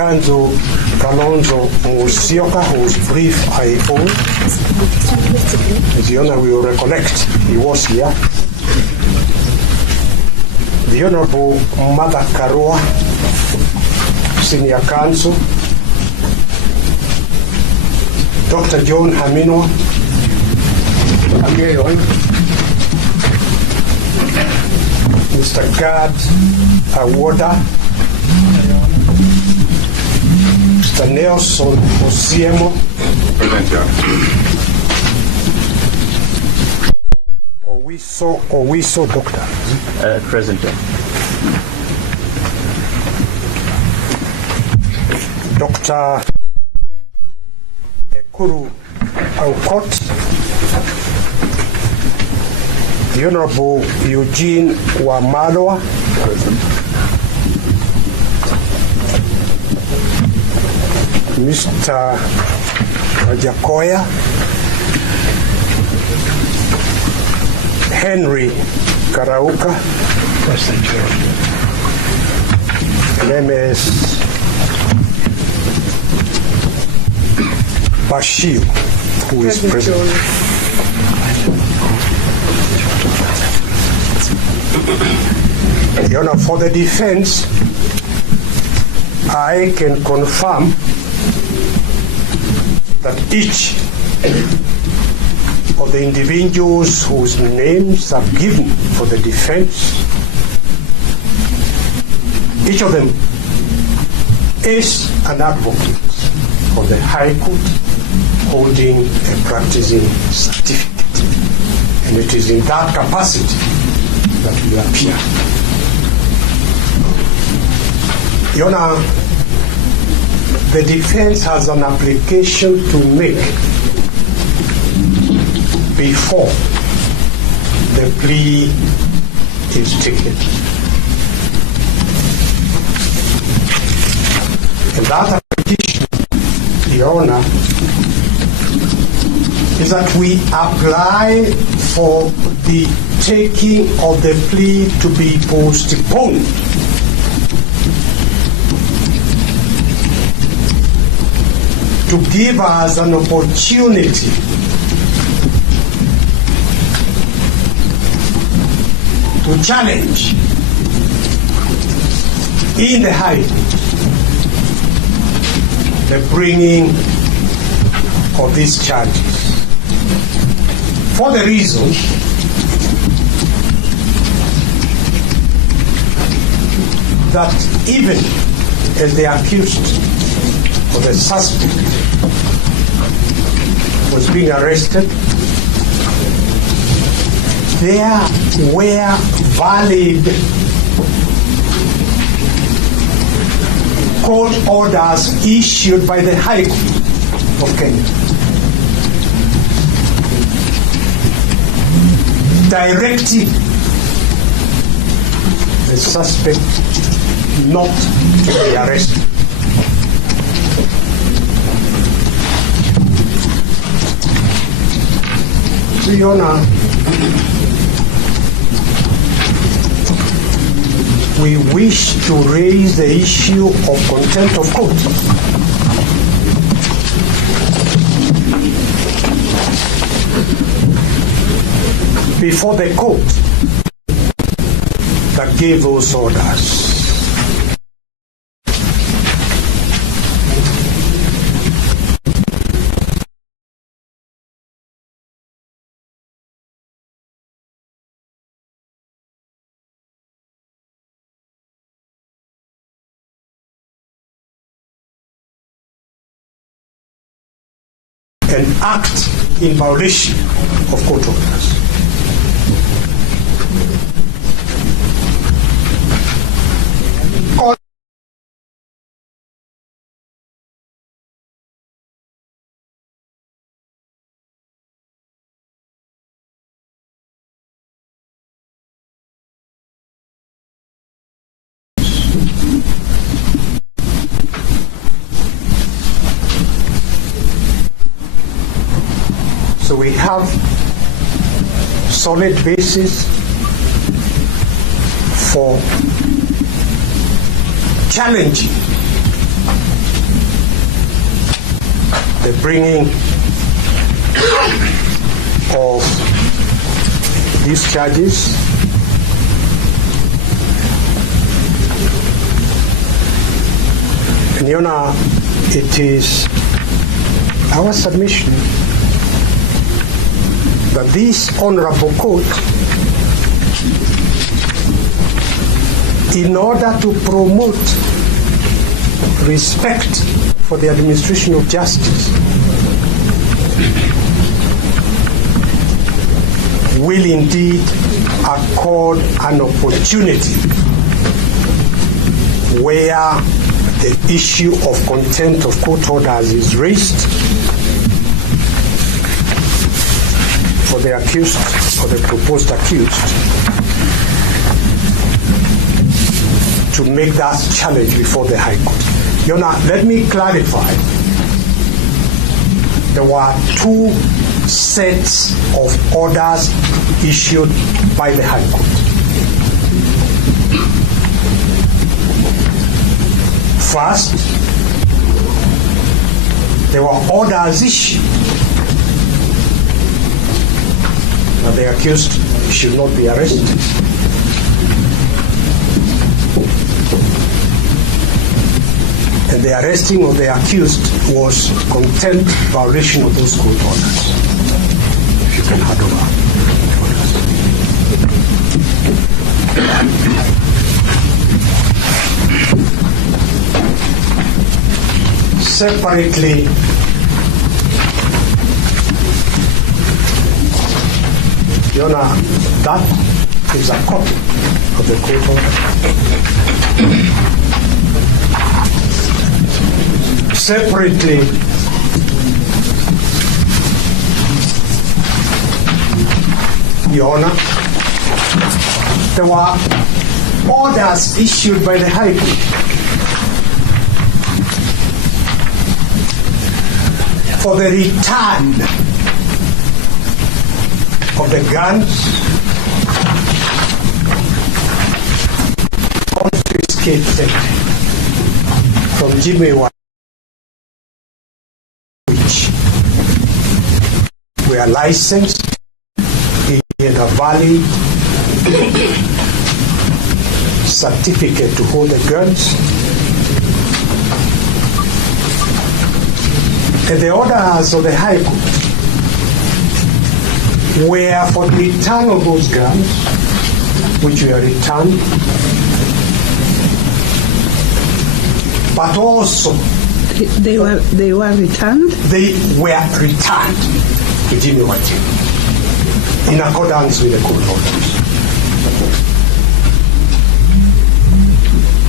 Kanzo Kalonzo Musyoka, whose brief I own. As the Honour will recollect, he was here. The Honourable Mother Karua, Senior Counsel. Dr. John Hamino, Mr. Gad Awoda, Mr. Nelson Osiemo, Owiso Doctor. Present. Dr. Ekuru Aukot, the Honorable Eugine Wamalwa, Mr. Rajakoya, Henry Karauka, Lemes Bashir, who is present. Your Honor, for the defense, I can confirm that each of the individuals whose names are given for the defense, each of them is an advocate for the High Court, holding a practicing certificate. And it is in that capacity that we appear. Your Honor, the defense has an application to make before the plea is taken. And that application, Your Honor, is that we apply for the taking of the plea to be postponed to give us an opportunity to challenge in the High Court the bringing of these charges, for the reason that even as the accused or the suspect was being arrested, there were valid court orders issued by the High Court of Kenya directing the suspect not to be arrested. Your Honor, we wish to raise the issue of contempt of court. Before the court that gave those orders. And act in violation of court orders. So we have solid basis for challenging bringing of these charges. And Your Honor, it is our submission that this honorable court, in order to promote respect for the administration of justice, will indeed accord an opportunity where the issue of contempt of court orders is raised for the accused or the proposed accused to make that challenge before the High Court. Your Honor, let me clarify. There were two sets of orders issued by the High Court. First, there were orders issued that the accused should not be arrested. And the arresting of the accused was contempt violation of those court orders. If you can hand over separately, Your Honor, that is a copy of the court order. Separately, Your Honor, there were orders issued by the High Court for the return of the guns confiscated from Jimmy White, which were licensed, he had a valid certificate to hold the guns. And the orders of the High Court were for the return of those guns, which were returned, but also they were returned. They were returned to Jimmy White in accordance with the court orders.